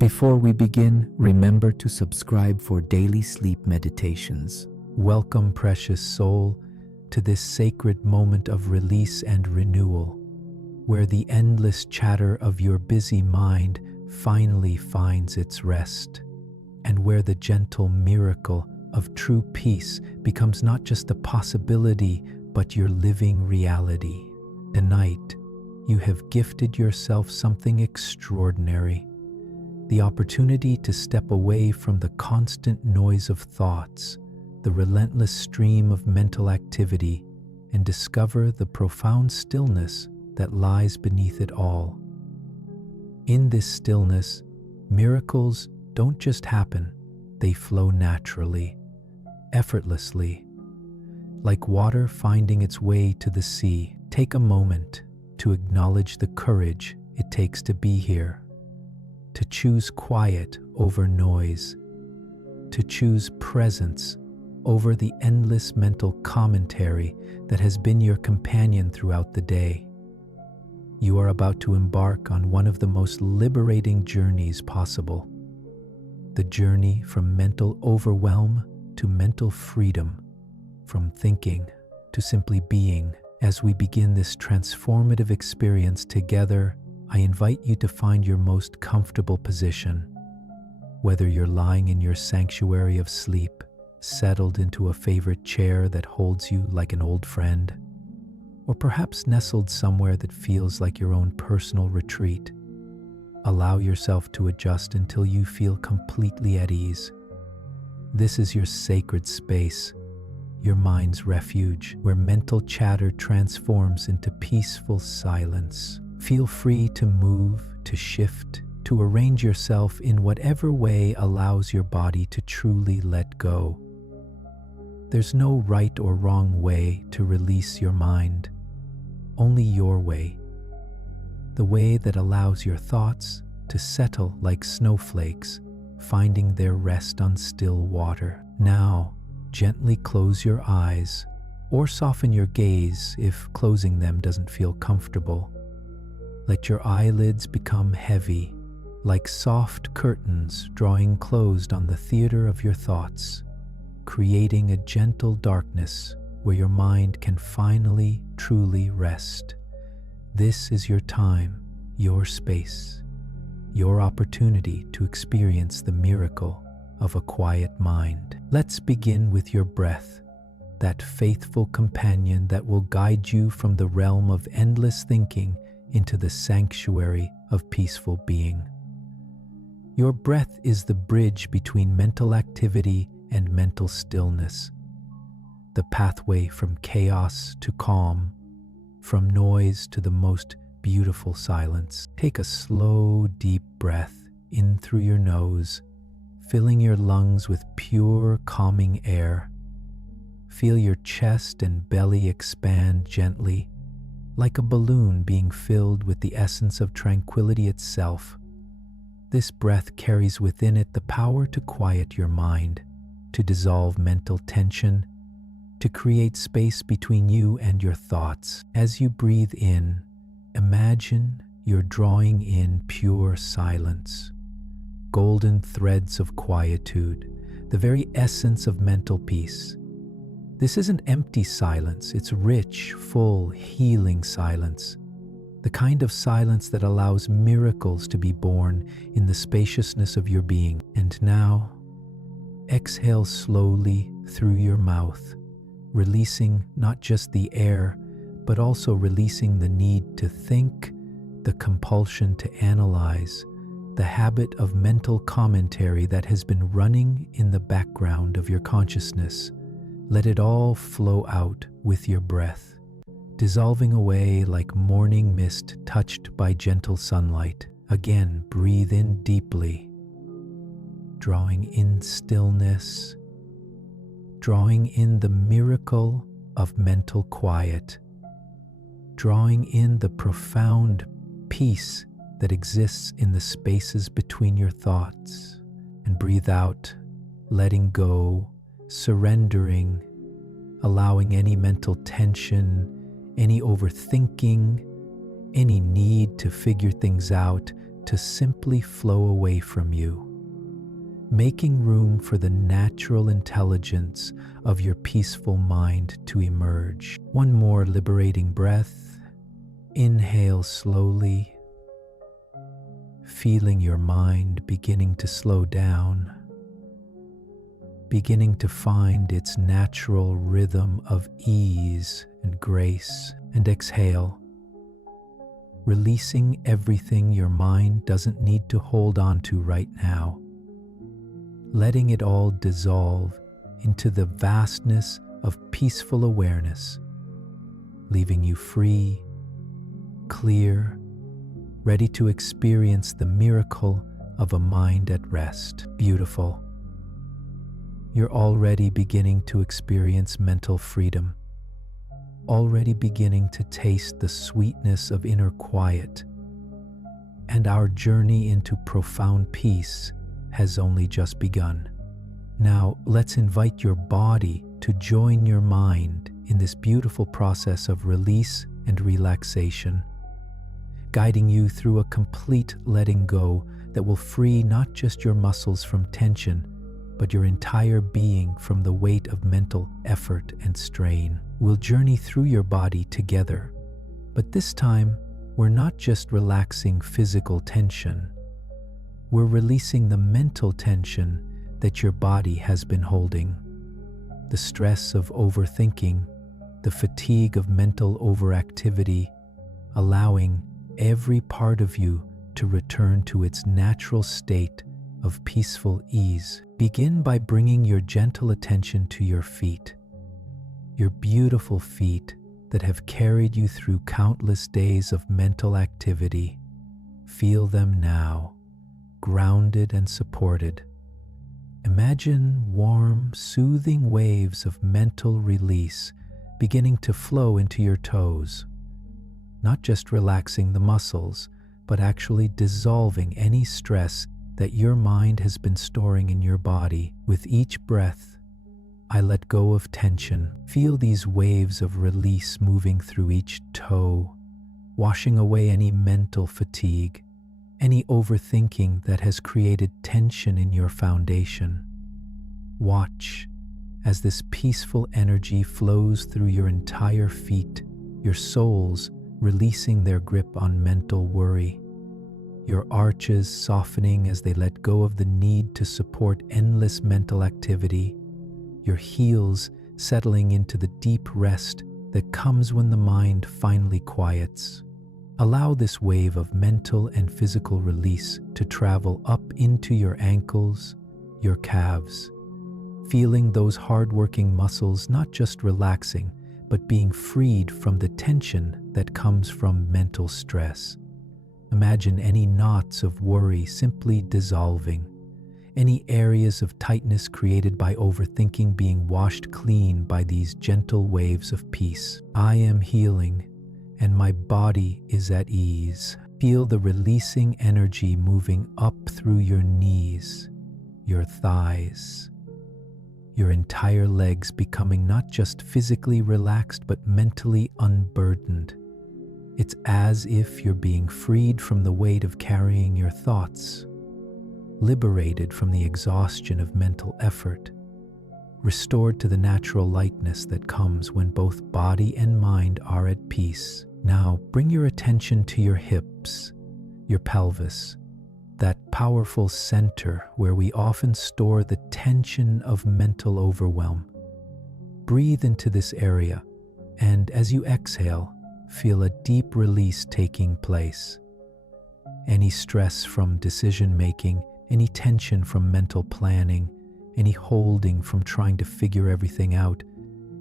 Before we begin, remember to subscribe for daily sleep meditations. Welcome, precious soul, to this sacred moment of release and renewal, where the endless chatter of your busy mind finally finds its rest, and where the gentle miracle of true peace becomes not just a possibility, but your living reality. Tonight, you have gifted yourself something extraordinary. The opportunity to step away from the constant noise of thoughts, the relentless stream of mental activity, and discover the profound stillness that lies beneath it all. In this stillness, miracles don't just happen, they flow naturally, effortlessly. Like water finding its way to the sea, take a moment to acknowledge the courage it takes to be here. To choose quiet over noise, to choose presence over the endless mental commentary that has been your companion throughout the day. You are about to embark on one of the most liberating journeys possible. The journey from mental overwhelm to mental freedom, from thinking to simply being. As we begin this transformative experience together, I invite you to find your most comfortable position. Whether you're lying in your sanctuary of sleep, settled into a favorite chair that holds you like an old friend, or perhaps nestled somewhere that feels like your own personal retreat, allow yourself to adjust until you feel completely at ease. This is your sacred space, your mind's refuge, where mental chatter transforms into peaceful silence. Feel free to move, to shift, to arrange yourself in whatever way allows your body to truly let go. There's no right or wrong way to release your mind, only your way. The way that allows your thoughts to settle like snowflakes, finding their rest on still water. Now, gently close your eyes, or soften your gaze if closing them doesn't feel comfortable. Let your eyelids become heavy, like soft curtains drawing closed on the theater of your thoughts, creating a gentle darkness where your mind can finally, truly rest. This is your time, your space, your opportunity to experience the miracle of a quiet mind. Let's begin with your breath, that faithful companion that will guide you from the realm of endless thinking into the sanctuary of peaceful being. Your breath is the bridge between mental activity and mental stillness, the pathway from chaos to calm, from noise to the most beautiful silence. Take a slow, deep breath in through your nose, filling your lungs with pure, calming air. Feel your chest and belly expand gently, like a balloon being filled with the essence of tranquility itself. This breath carries within it the power to quiet your mind, to dissolve mental tension, to create space between you and your thoughts. As you breathe in, imagine you're drawing in pure silence, golden threads of quietude, the very essence of mental peace. This isn't empty silence, it's rich, full, healing silence. The kind of silence that allows miracles to be born in the spaciousness of your being. And now, exhale slowly through your mouth, releasing not just the air, but also releasing the need to think, the compulsion to analyze, the habit of mental commentary that has been running in the background of your consciousness. Let it all flow out with your breath, dissolving away like morning mist touched by gentle sunlight. Again, breathe in deeply, drawing in stillness, drawing in the miracle of mental quiet, drawing in the profound peace that exists in the spaces between your thoughts. And breathe out, letting go, surrendering, allowing any mental tension, any overthinking, any need to figure things out to simply flow away from you, making room for the natural intelligence of your peaceful mind to emerge. One more liberating breath. Inhale slowly, feeling your mind beginning to slow down, beginning to find its natural rhythm of ease and grace. And exhale, releasing everything your mind doesn't need to hold on to right now, letting it all dissolve into the vastness of peaceful awareness, leaving you free, clear, ready to experience the miracle of a mind at rest. Beautiful. You're already beginning to experience mental freedom, already beginning to taste the sweetness of inner quiet, and our journey into profound peace has only just begun. Now, let's invite your body to join your mind in this beautiful process of release and relaxation, guiding you through a complete letting go that will free not just your muscles from tension, but your entire being from the weight of mental effort and strain. We'll journey through your body together, but this time we're not just relaxing physical tension, we're releasing the mental tension that your body has been holding. The stress of overthinking, the fatigue of mental overactivity, allowing every part of you to return to its natural state of peaceful ease. Begin by bringing your gentle attention to your feet, your beautiful feet that have carried you through countless days of mental activity. Feel them now, grounded and supported. Imagine warm, soothing waves of mental release beginning to flow into your toes, not just relaxing the muscles, but actually dissolving any stress that your mind has been storing in your body. With each breath, I let go of tension. Feel these waves of release moving through each toe, washing away any mental fatigue, any overthinking that has created tension in your foundation. Watch as this peaceful energy flows through your entire feet, your soles releasing their grip on mental worry, your arches softening as they let go of the need to support endless mental activity, your heels settling into the deep rest that comes when the mind finally quiets. Allow this wave of mental and physical release to travel up into your ankles, your calves, feeling those hard-working muscles not just relaxing, but being freed from the tension that comes from mental stress. Imagine any knots of worry simply dissolving, any areas of tightness created by overthinking being washed clean by these gentle waves of peace. I am healing, and my body is at ease. Feel the releasing energy moving up through your knees, your thighs, your entire legs becoming not just physically relaxed but mentally unburdened. It's as if you're being freed from the weight of carrying your thoughts, liberated from the exhaustion of mental effort, restored to the natural lightness that comes when both body and mind are at peace. Now, bring your attention to your hips, your pelvis, that powerful center where we often store the tension of mental overwhelm. Breathe into this area, and as you exhale, feel a deep release taking place. Any stress from decision-making, any tension from mental planning, any holding from trying to figure everything out,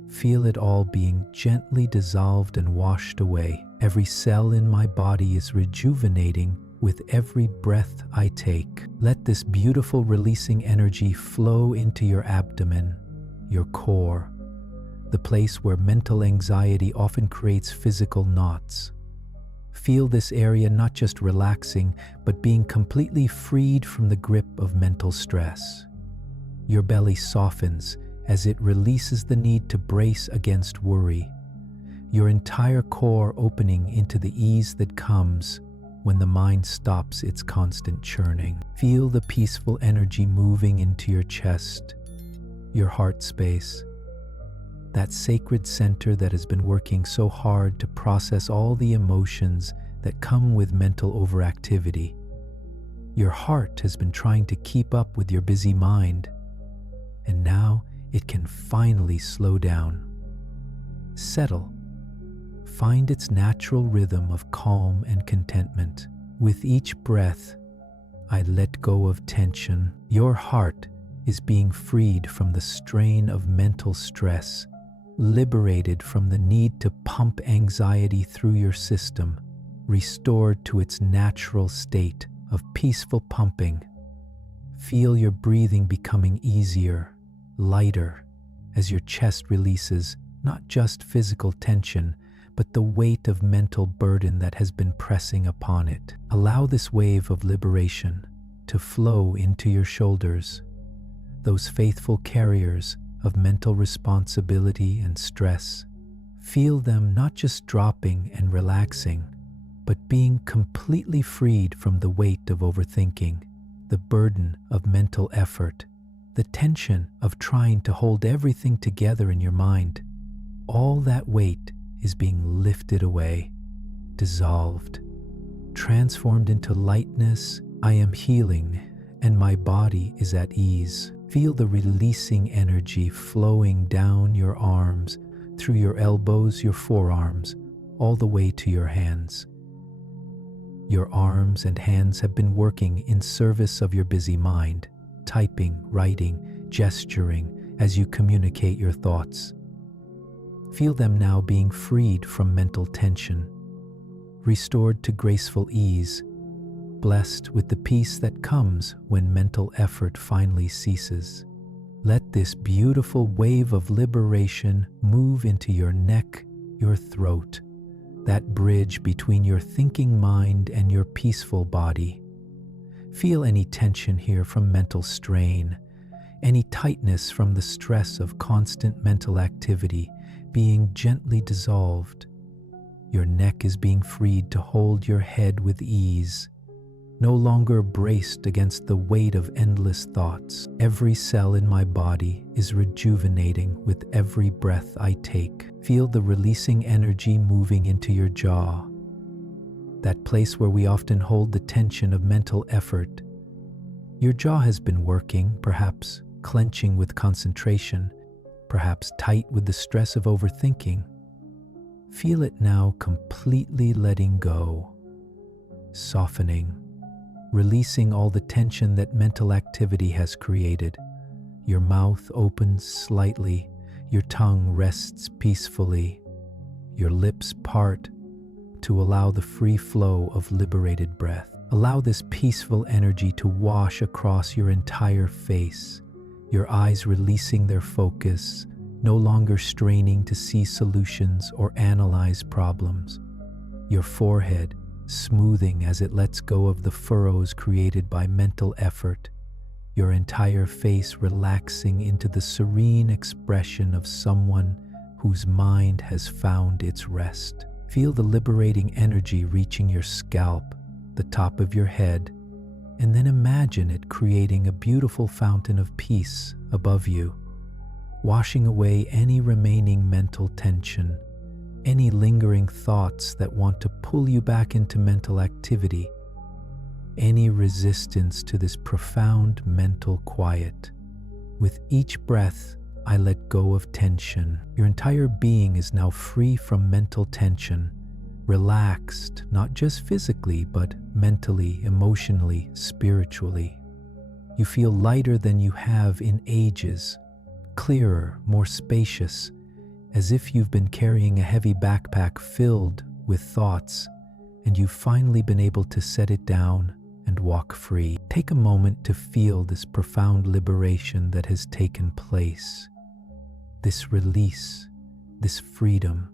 feel it all being gently dissolved and washed away. Every cell in my body is rejuvenating with every breath I take. Let this beautiful releasing energy flow into your abdomen, your core, the place where mental anxiety often creates physical knots. Feel this area not just relaxing, but being completely freed from the grip of mental stress. Your belly softens as it releases the need to brace against worry, your entire core opening into the ease that comes when the mind stops its constant churning. Feel the peaceful energy moving into your chest, your heart space, that sacred center that has been working so hard to process all the emotions that come with mental overactivity. Your heart has been trying to keep up with your busy mind, and now it can finally slow down. Settle. Find its natural rhythm of calm and contentment. With each breath, I let go of tension. Your heart is being freed from the strain of mental stress, liberated from the need to pump anxiety through your system, restored to its natural state of peaceful pumping. Feel your breathing becoming easier, lighter, as your chest releases not just physical tension, but the weight of mental burden that has been pressing upon it. Allow this wave of liberation to flow into your shoulders, those faithful carriers of mental responsibility and stress. Feel them not just dropping and relaxing, but being completely freed from the weight of overthinking, the burden of mental effort, the tension of trying to hold everything together in your mind. All that weight is being lifted away, dissolved, transformed into lightness. I am healing, and my body is at ease. Feel the releasing energy flowing down your arms, through your elbows, your forearms, all the way to your hands. Your arms and hands have been working in service of your busy mind, typing, writing, gesturing as you communicate your thoughts. Feel them now being freed from mental tension, restored to graceful ease, blessed with the peace that comes when mental effort finally ceases. Let this beautiful wave of liberation move into your neck, your throat, that bridge between your thinking mind and your peaceful body. Feel any tension here from mental strain, any tightness from the stress of constant mental activity being gently dissolved. Your neck is being freed to hold your head with ease, no longer braced against the weight of endless thoughts. Every cell in my body is rejuvenating with every breath I take. Feel the releasing energy moving into your jaw, that place where we often hold the tension of mental effort. Your jaw has been working, perhaps clenching with concentration, perhaps tight with the stress of overthinking. Feel it now completely letting go, softening, releasing all the tension that mental activity has created. Your mouth opens slightly, your tongue rests peacefully, your lips part to allow the free flow of liberated breath. Allow this peaceful energy to wash across your entire face, your eyes releasing their focus, no longer straining to see solutions or analyze problems. Your forehead smoothing as it lets go of the furrows created by mental effort, your entire face relaxing into the serene expression of someone whose mind has found its rest. Feel the liberating energy reaching your scalp, the top of your head, and then imagine it creating a beautiful fountain of peace above you, washing away any remaining mental tension, any lingering thoughts that want to pull you back into mental activity, any resistance to this profound mental quiet. With each breath, I let go of tension. Your entire being is now free from mental tension, relaxed, not just physically, but mentally, emotionally, spiritually. You feel lighter than you have in ages, clearer, more spacious, as if you've been carrying a heavy backpack filled with thoughts, and you've finally been able to set it down and walk free. Take a moment to feel this profound liberation that has taken place, this release, this freedom.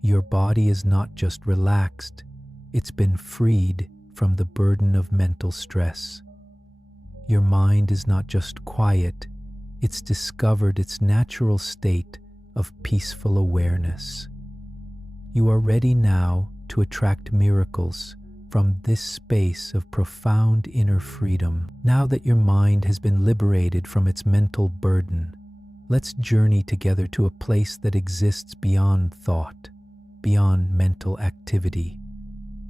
Your body is not just relaxed, it's been freed from the burden of mental stress. Your mind is not just quiet, it's discovered its natural state of peaceful awareness. You are ready now to attract miracles from this space of profound inner freedom. Now that your mind has been liberated from its mental burden, let's journey together to a place that exists beyond thought, beyond mental activity,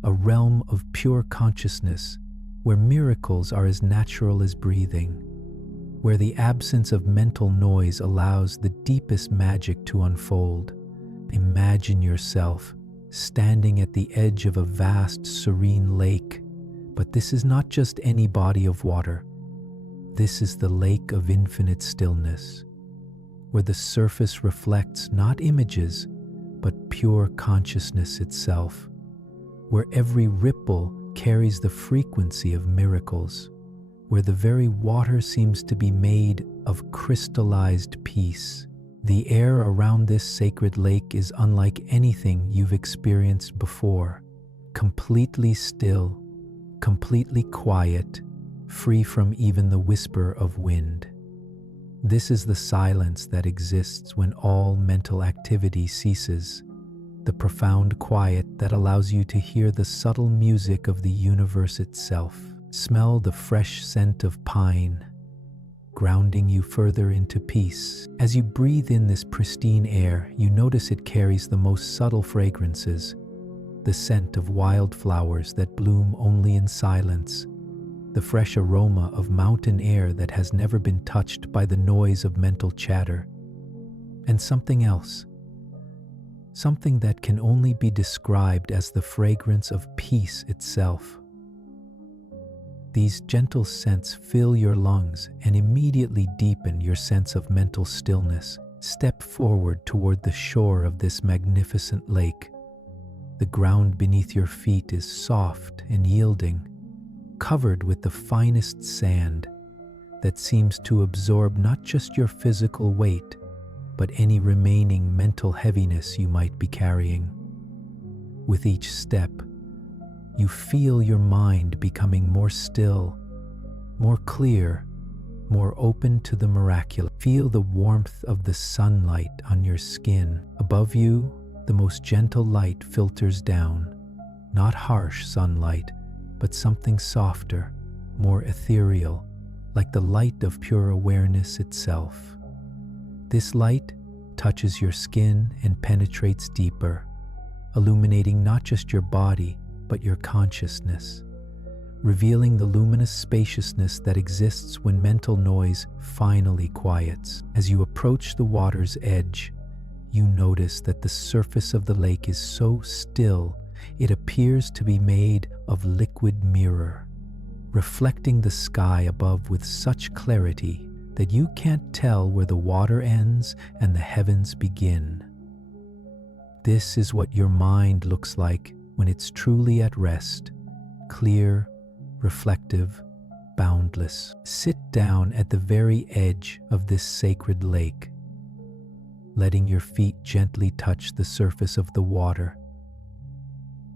a realm of pure consciousness where miracles are as natural as breathing, where the absence of mental noise allows the deepest magic to unfold. Imagine yourself standing at the edge of a vast, serene lake. But this is not just any body of water. This is the lake of infinite stillness, where the surface reflects not images, but pure consciousness itself, where every ripple carries the frequency of miracles, where the very water seems to be made of crystallized peace. The air around this sacred lake is unlike anything you've experienced before, completely still, completely quiet, free from even the whisper of wind. This is the silence that exists when all mental activity ceases, the profound quiet that allows you to hear the subtle music of the universe itself, smell the fresh scent of pine, grounding you further into peace. As you breathe in this pristine air, you notice it carries the most subtle fragrances, the scent of wildflowers that bloom only in silence, the fresh aroma of mountain air that has never been touched by the noise of mental chatter, and something else, something that can only be described as the fragrance of peace itself. These gentle scents fill your lungs and immediately deepen your sense of mental stillness. Step forward toward the shore of this magnificent lake. The ground beneath your feet is soft and yielding, covered with the finest sand that seems to absorb not just your physical weight, but any remaining mental heaviness you might be carrying. With each step, you feel your mind becoming more still, more clear, more open to the miraculous. Feel the warmth of the sunlight on your skin. Above you, the most gentle light filters down, not harsh sunlight, but something softer, more ethereal, like the light of pure awareness itself. This light touches your skin and penetrates deeper, illuminating not just your body, but your consciousness, revealing the luminous spaciousness that exists when mental noise finally quiets. As you approach the water's edge, you notice that the surface of the lake is so still, it appears to be made of liquid mirror, reflecting the sky above with such clarity that you can't tell where the water ends and the heavens begin. This is what your mind looks like when it's truly at rest, clear, reflective, boundless. Sit down at the very edge of this sacred lake, letting your feet gently touch the surface of the water.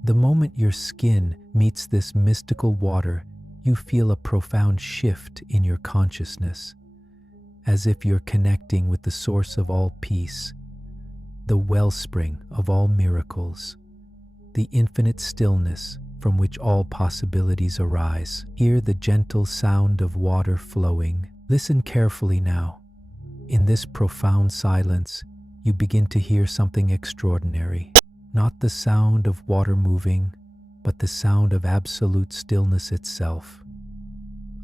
The moment your skin meets this mystical water, you feel a profound shift in your consciousness, as if you're connecting with the source of all peace, the wellspring of all miracles, the infinite stillness from which all possibilities arise. Hear the gentle sound of water flowing. Listen carefully now. In this profound silence, you begin to hear something extraordinary. Not the sound of water moving, but the sound of absolute stillness itself.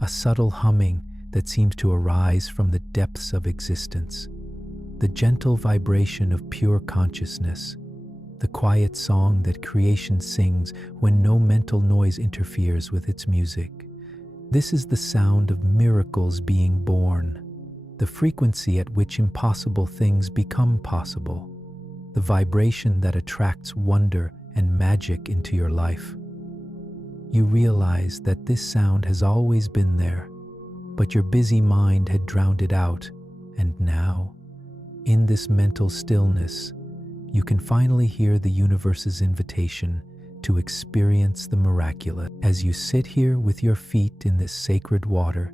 A subtle humming that seems to arise from the depths of existence. The gentle vibration of pure consciousness. The quiet song that creation sings when no mental noise interferes with its music. This is the sound of miracles being born, the frequency at which impossible things become possible, the vibration that attracts wonder and magic into your life. You realize that this sound has always been there, but your busy mind had drowned it out, and now, in this mental stillness, you can finally hear the universe's invitation to experience the miraculous. As you sit here with your feet in this sacred water,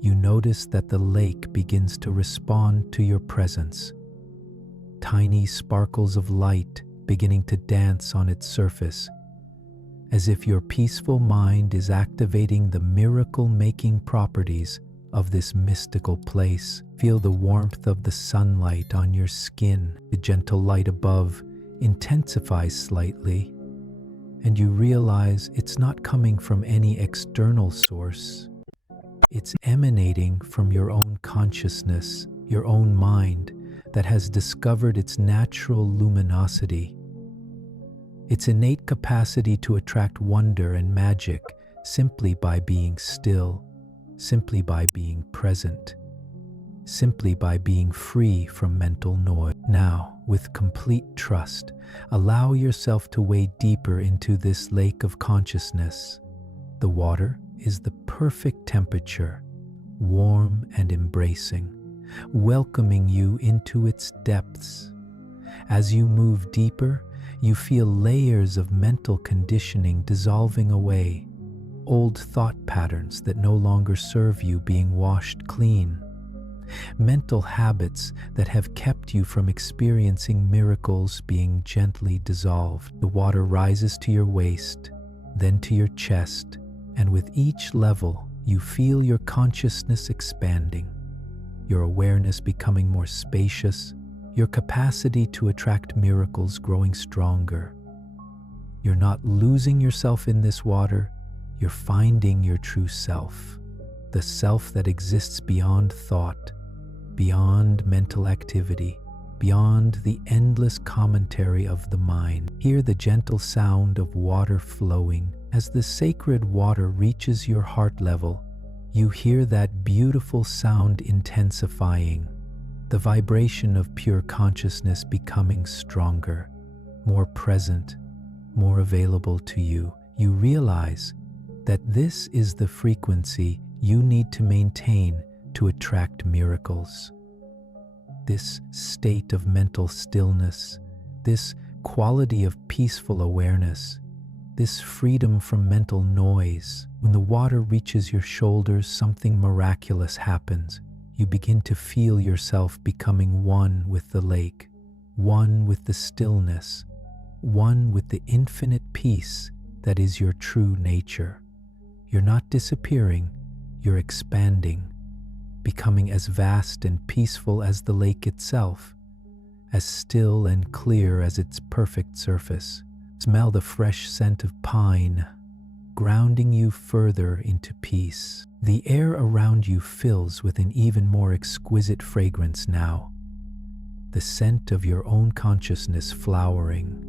you notice that the lake begins to respond to your presence. Tiny sparkles of light beginning to dance on its surface, as if your peaceful mind is activating the miracle-making properties of this mystical place. Feel the warmth of the sunlight on your skin. The gentle light above intensifies slightly, and you realize it's not coming from any external source. It's emanating from your own consciousness, your own mind that has discovered its natural luminosity, its innate capacity to attract wonder and magic simply by being still, simply by being present, simply by being free from mental noise. Now, with complete trust, allow yourself to wade deeper into this lake of consciousness. The water is the perfect temperature, warm and embracing, welcoming you into its depths. As you move deeper, you feel layers of mental conditioning dissolving away, old thought patterns that no longer serve you being washed clean, mental habits that have kept you from experiencing miracles being gently dissolved. The water rises to your waist, then to your chest, and with each level, you feel your consciousness expanding, your awareness becoming more spacious, your capacity to attract miracles growing stronger. You're not losing yourself in this water, you're finding your true self, the self that exists beyond thought, beyond mental activity, beyond the endless commentary of the mind. Hear the gentle sound of water flowing. As the sacred water reaches your heart level, you hear that beautiful sound intensifying, the vibration of pure consciousness becoming stronger, more present, more available to you. You realize that this is the frequency you need to maintain to attract miracles. This state of mental stillness, this quality of peaceful awareness, this freedom from mental noise. When the water reaches your shoulders, something miraculous happens. You begin to feel yourself becoming one with the lake, one with the stillness, one with the infinite peace that is your true nature. You're not disappearing, you're expanding, becoming as vast and peaceful as the lake itself, as still and clear as its perfect surface. Smell the fresh scent of pine, grounding you further into peace. The air around you fills with an even more exquisite fragrance now, the scent of your own consciousness flowering,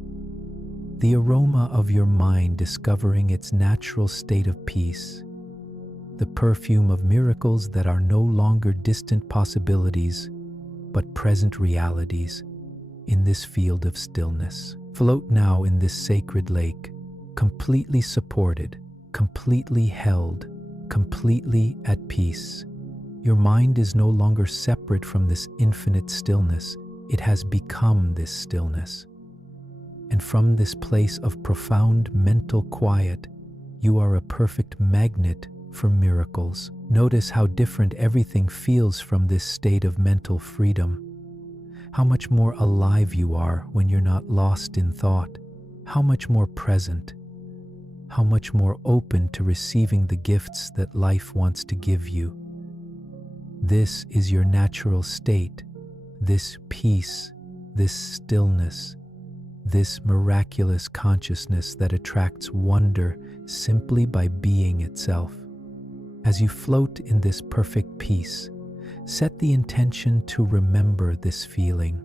the aroma of your mind discovering its natural state of peace, the perfume of miracles that are no longer distant possibilities, but present realities in this field of stillness. Float now in this sacred lake, completely supported, completely held, completely at peace. Your mind is no longer separate from this infinite stillness. It has become this stillness. And from this place of profound mental quiet, you are a perfect magnet for miracles. Notice how different everything feels from this state of mental freedom. How much more alive you are when you're not lost in thought. How much more present. How much more open to receiving the gifts that life wants to give you. This is your natural state, this peace, this stillness, this miraculous consciousness that attracts wonder simply by being itself. As you float in this perfect peace, set the intention to remember this feeling,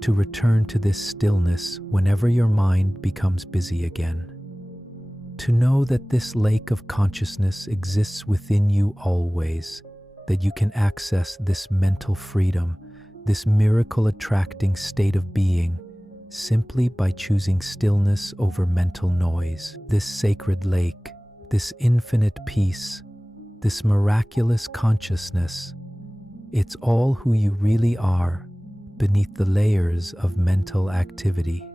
to return to this stillness whenever your mind becomes busy again. To know that this lake of consciousness exists within you always, that you can access this mental freedom, this miracle-attracting state of being, simply by choosing stillness over mental noise. This sacred lake, this infinite peace, this miraculous consciousness, it's all who you really are beneath the layers of mental activity.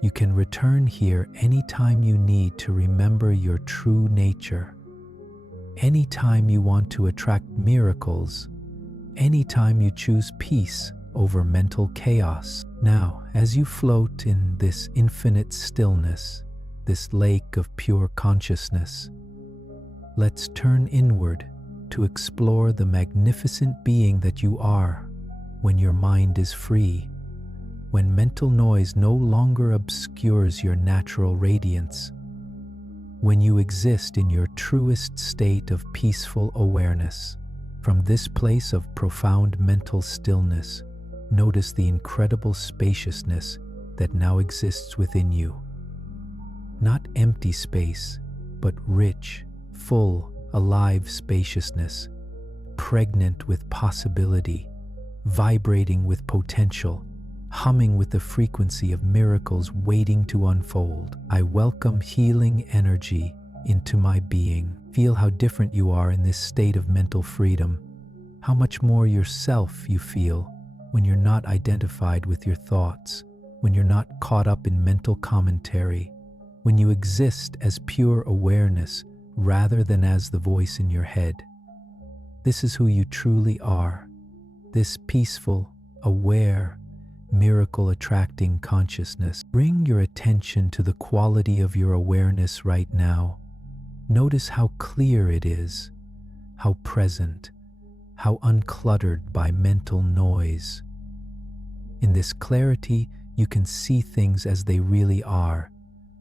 You can return here anytime you need to remember your true nature, anytime you want to attract miracles, anytime you choose peace over mental chaos. Now, as you float in this infinite stillness, this lake of pure consciousness. Let's turn inward to explore the magnificent being that you are when your mind is free, when mental noise no longer obscures your natural radiance, when you exist in your truest state of peaceful awareness. From this place of profound mental stillness, notice the incredible spaciousness that now exists within you. Not empty space, but rich, full, alive spaciousness, pregnant with possibility, vibrating with potential, humming with the frequency of miracles waiting to unfold. I welcome healing energy into my being. Feel how different you are in this state of mental freedom, how much more yourself you feel when you're not identified with your thoughts, when you're not caught up in mental commentary, when you exist as pure awareness rather than as the voice in your head. This is who you truly are, this peaceful, aware, miracle-attracting consciousness. Bring your attention to the quality of your awareness right now. Notice how clear it is, how present, how uncluttered by mental noise. In this clarity, you can see things as they really are,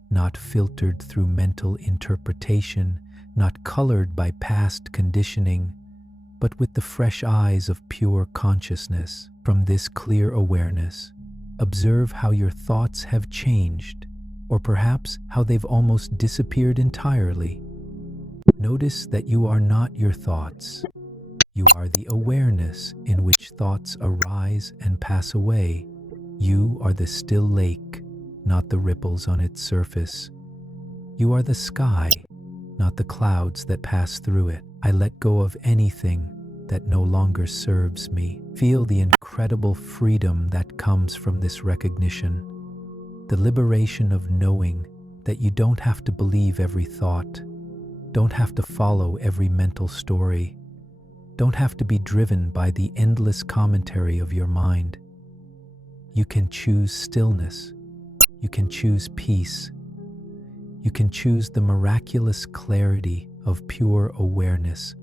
not filtered through mental interpretation, not colored by past conditioning, but with the fresh eyes of pure consciousness. From this clear awareness, observe how your thoughts have changed, or perhaps how they've almost disappeared entirely. Notice that you are not your thoughts. You are the awareness in which thoughts arise and pass away. You are the still lake, not the ripples on its surface. You are the sky, not the clouds that pass through it. I let go of anything that no longer serves me. Feel the incredible freedom that comes from this recognition, the liberation of knowing that you don't have to believe every thought, don't have to follow every mental story, don't have to be driven by the endless commentary of your mind. You can choose stillness, you can choose peace, you can choose the miraculous clarity of pure awareness.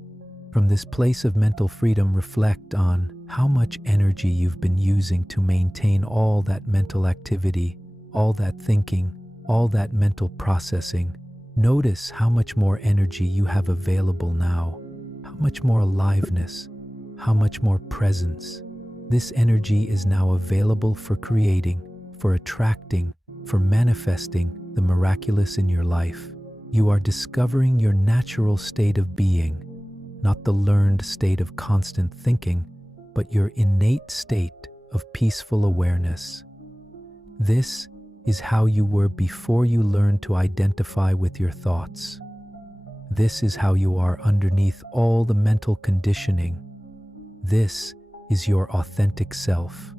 From this place of mental freedom, reflect on how much energy you've been using to maintain all that mental activity, all that thinking, all that mental processing. Notice how much more energy you have available now, how much more aliveness, how much more presence. This energy is now available for creating, for attracting, for manifesting the miraculous in your life. You are discovering your natural state of being, not the learned state of constant thinking, but your innate state of peaceful awareness. This is how you were before you learned to identify with your thoughts. This is how you are underneath all the mental conditioning. This is your authentic self.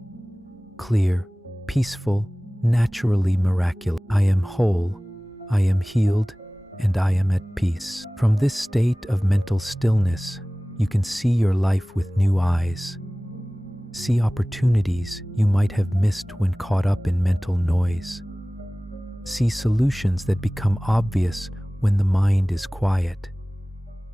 Clear, peaceful, naturally miraculous. I am whole, I am healed, and I am at peace. From this state of mental stillness, you can see your life with new eyes. See opportunities you might have missed when caught up in mental noise. See solutions that become obvious when the mind is quiet.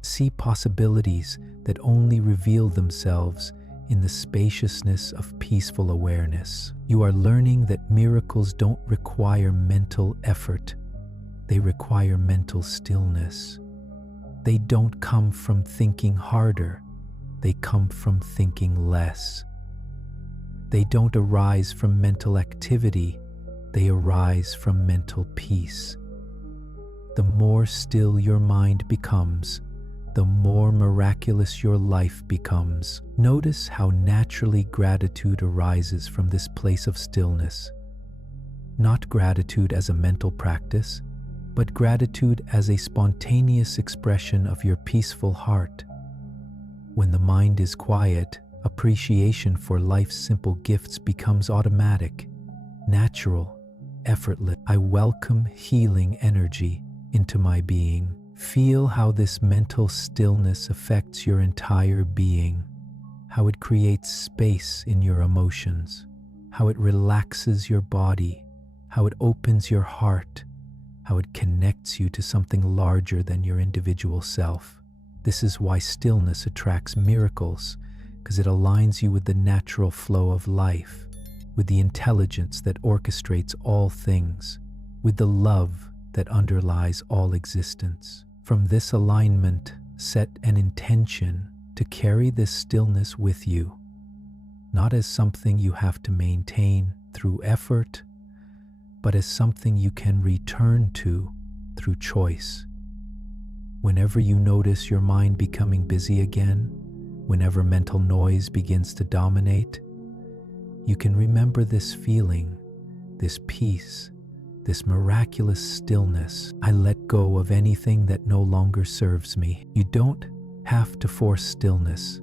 See possibilities that only reveal themselves in the spaciousness of peaceful awareness. You are learning that miracles don't require mental effort. They require mental stillness. They don't come from thinking harder. They come from thinking less. They don't arise from mental activity. They arise from mental peace. The more still your mind becomes, the more miraculous your life becomes. Notice how naturally gratitude arises from this place of stillness. Not gratitude as a mental practice, but gratitude as a spontaneous expression of your peaceful heart. When the mind is quiet, appreciation for life's simple gifts becomes automatic, natural, effortless. I welcome healing energy into my being. Feel how this mental stillness affects your entire being, how it creates space in your emotions, how it relaxes your body, how it opens your heart, how it connects you to something larger than your individual self. This is why stillness attracts miracles, because it aligns you with the natural flow of life, with the intelligence that orchestrates all things, with the love that underlies all existence. From this alignment, set an intention to carry this stillness with you, not as something you have to maintain through effort, but as something you can return to through choice. Whenever you notice your mind becoming busy again, whenever mental noise begins to dominate, you can remember this feeling, this peace, this miraculous stillness. I let go of anything that no longer serves me. You don't have to force stillness.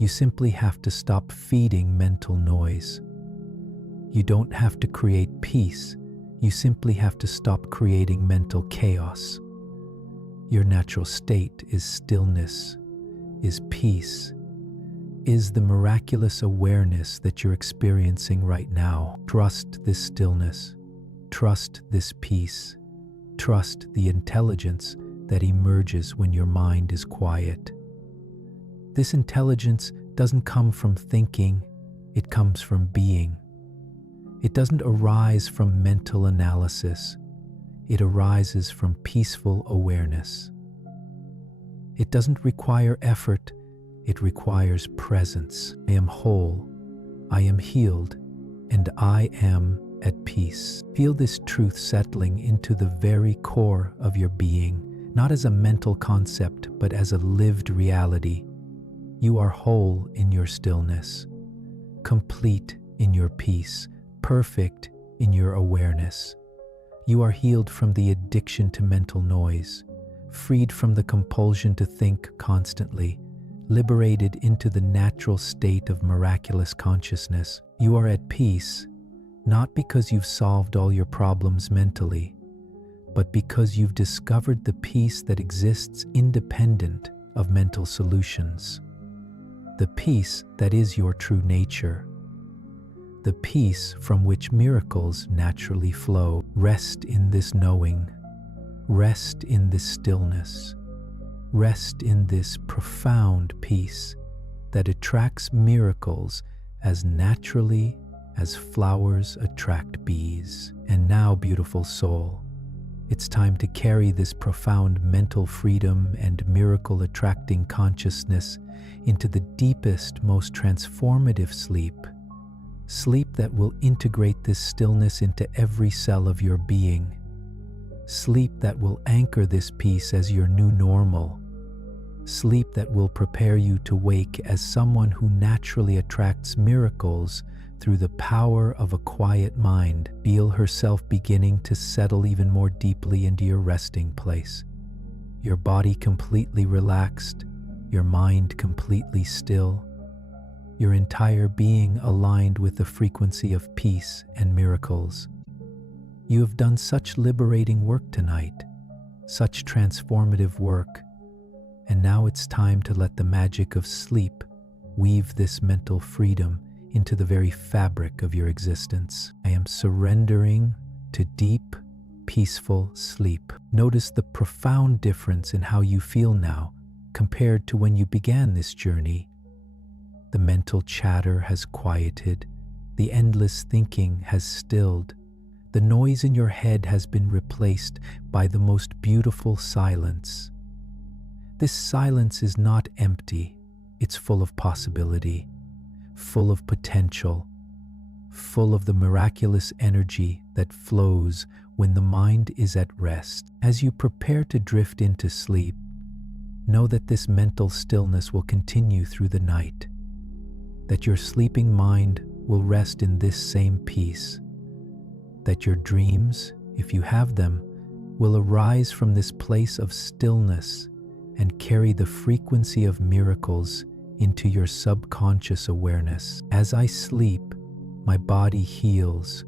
You simply have to stop feeding mental noise. You don't have to create peace. You simply have to stop creating mental chaos. Your natural state is stillness, is peace, is the miraculous awareness that you're experiencing right now. Trust this stillness. Trust this peace. Trust the intelligence that emerges when your mind is quiet. This intelligence doesn't come from thinking, it comes from being. It doesn't arise from mental analysis. It arises from peaceful awareness. It doesn't require effort. It requires presence. I am whole. I am healed. And I am at peace. Feel this truth settling into the very core of your being, not as a mental concept, but as a lived reality. You are whole in your stillness, complete in your peace, perfect in your awareness. You are healed from the addiction to mental noise, freed from the compulsion to think constantly, liberated into the natural state of miraculous consciousness. You are at peace, not because you've solved all your problems mentally, but because you've discovered the peace that exists independent of mental solutions. The peace that is your true nature. The peace from which miracles naturally flow. Rest in this knowing. Rest in this stillness. Rest in this profound peace that attracts miracles as naturally as flowers attract bees. And now, beautiful soul, it's time to carry this profound mental freedom and miracle-attracting consciousness into the deepest, most transformative sleep. Sleep that will integrate this stillness into every cell of your being. Sleep that will anchor this peace as your new normal. Sleep that will prepare you to wake as someone who naturally attracts miracles through the power of a quiet mind. Feel herself beginning to settle even more deeply into your resting place. Your body completely relaxed, your mind completely still, your entire being aligned with the frequency of peace and miracles. You have done such liberating work tonight, such transformative work, and now it's time to let the magic of sleep weave this mental freedom into the very fabric of your existence. I am surrendering to deep, peaceful sleep. Notice the profound difference in how you feel now compared to when you began this journey. The mental chatter has quieted, the endless thinking has stilled, the noise in your head has been replaced by the most beautiful silence. This silence is not empty, it's full of possibility, full of potential, full of the miraculous energy that flows when the mind is at rest. As you prepare to drift into sleep, know that this mental stillness will continue through the night, that your sleeping mind will rest in this same peace, that your dreams, if you have them, will arise from this place of stillness and carry the frequency of miracles into your subconscious awareness. As I sleep, my body heals,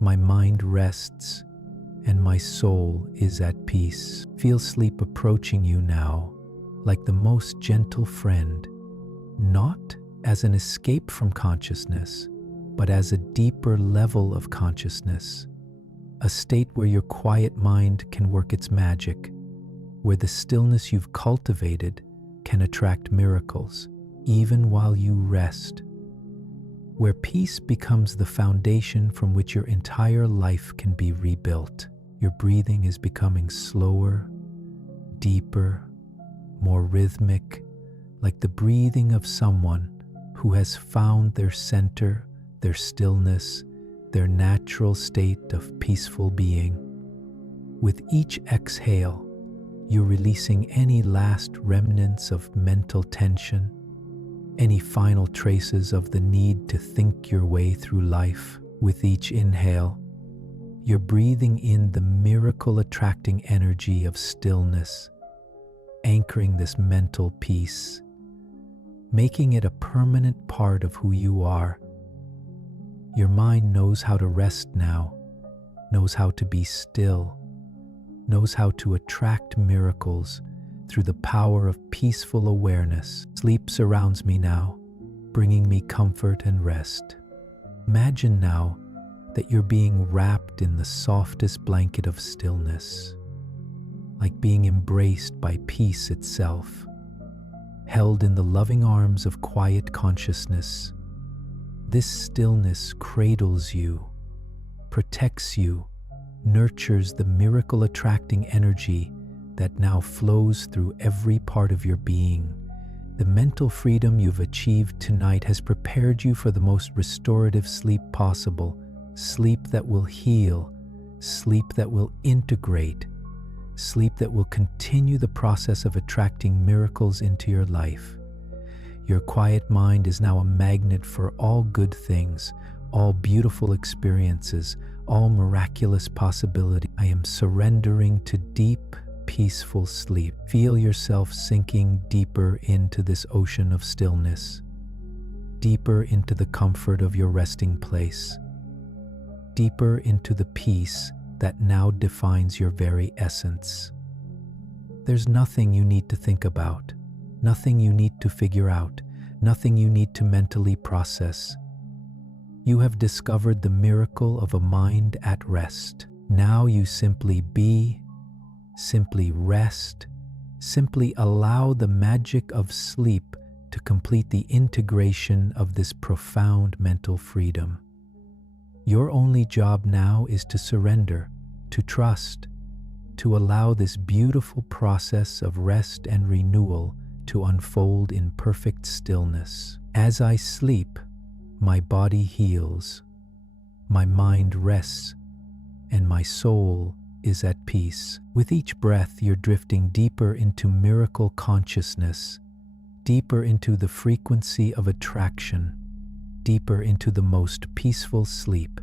my mind rests, and my soul is at peace. Feel sleep approaching you now, like the most gentle friend, not as an escape from consciousness, but as a deeper level of consciousness. a state where your quiet mind can work its magic, where the stillness you've cultivated can attract miracles, even while you rest, where peace becomes the foundation from which your entire life can be rebuilt. Your breathing is becoming slower, deeper, more rhythmic, like the breathing of someone who has found their center, their stillness, their natural state of peaceful being. With each exhale, you're releasing any last remnants of mental tension, any final traces of the need to think your way through life. With each inhale, you're breathing in the miracle-attracting energy of stillness, anchoring this mental peace, making it a permanent part of who you are. Your mind knows how to rest now, knows how to be still, knows how to attract miracles through the power of peaceful awareness. Sleep surrounds me now, bringing me comfort and rest. Imagine now that you're being wrapped in the softest blanket of stillness, like being embraced by peace itself, held in the loving arms of quiet consciousness. This stillness cradles you, protects you, nurtures the miracle-attracting energy that now flows through every part of your being. The mental freedom you've achieved tonight has prepared you for the most restorative sleep possible, sleep that will heal, sleep that will integrate, sleep that will continue the process of attracting miracles into your life. Your quiet mind is now a magnet for all good things, all beautiful experiences, all miraculous possibility. I am surrendering to deep, peaceful sleep. Feel yourself sinking deeper into this ocean of stillness, deeper into the comfort of your resting place, deeper into the peace that now defines your very essence. There's nothing you need to think about, nothing you need to figure out, nothing you need to mentally process. You have discovered the miracle of a mind at rest. Now you simply be, simply rest, simply allow the magic of sleep to complete the integration of this profound mental freedom. Your only job now is to surrender, to trust, to allow this beautiful process of rest and renewal to unfold in perfect stillness. As I sleep, my body heals, my mind rests, and my soul is at peace. With each breath, you're drifting deeper into miracle consciousness, deeper into the frequency of attraction, deeper into the most peaceful sleep.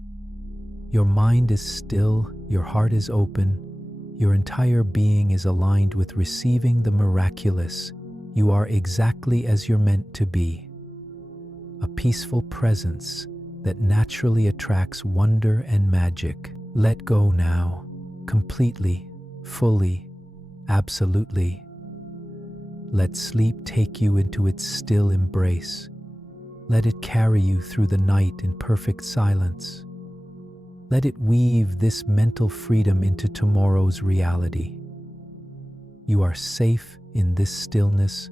Your mind is still, your heart is open, your entire being is aligned with receiving the miraculous. You are exactly as you're meant to be. A peaceful presence that naturally attracts wonder and magic. Let go now, completely, fully, absolutely. Let sleep take you into its still embrace. Let it carry you through the night in perfect silence. Let it weave this mental freedom into tomorrow's reality. You are safe in this stillness.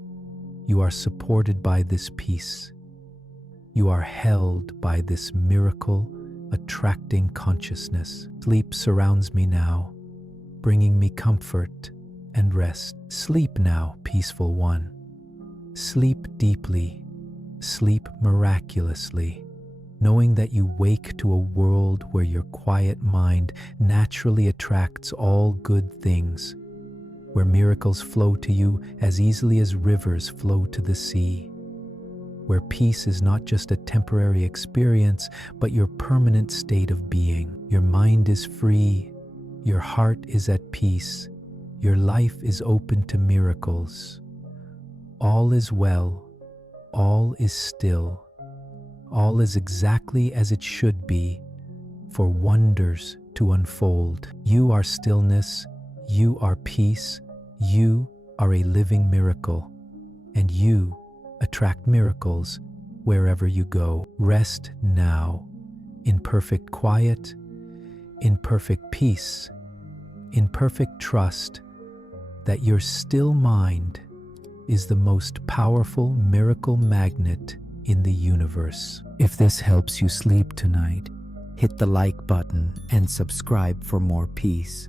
You are supported by this peace. You are held by this miracle attracting consciousness. Sleep surrounds me now, bringing me comfort and rest. Sleep now, peaceful one. Sleep deeply, sleep miraculously, knowing that you wake to a world where your quiet mind naturally attracts all good things, where miracles flow to you as easily as rivers flow to the sea, where peace is not just a temporary experience, but your permanent state of being. Your mind is free, your heart is at peace, your life is open to miracles. All is well, all is still, all is exactly as it should be, for wonders to unfold. You are stillness, you are peace, you are a living miracle, and you attract miracles wherever you go. Rest now in perfect quiet, in perfect peace, in perfect trust that your still mind is the most powerful miracle magnet in the universe. If this helps you sleep tonight, hit the like button and subscribe for more peace.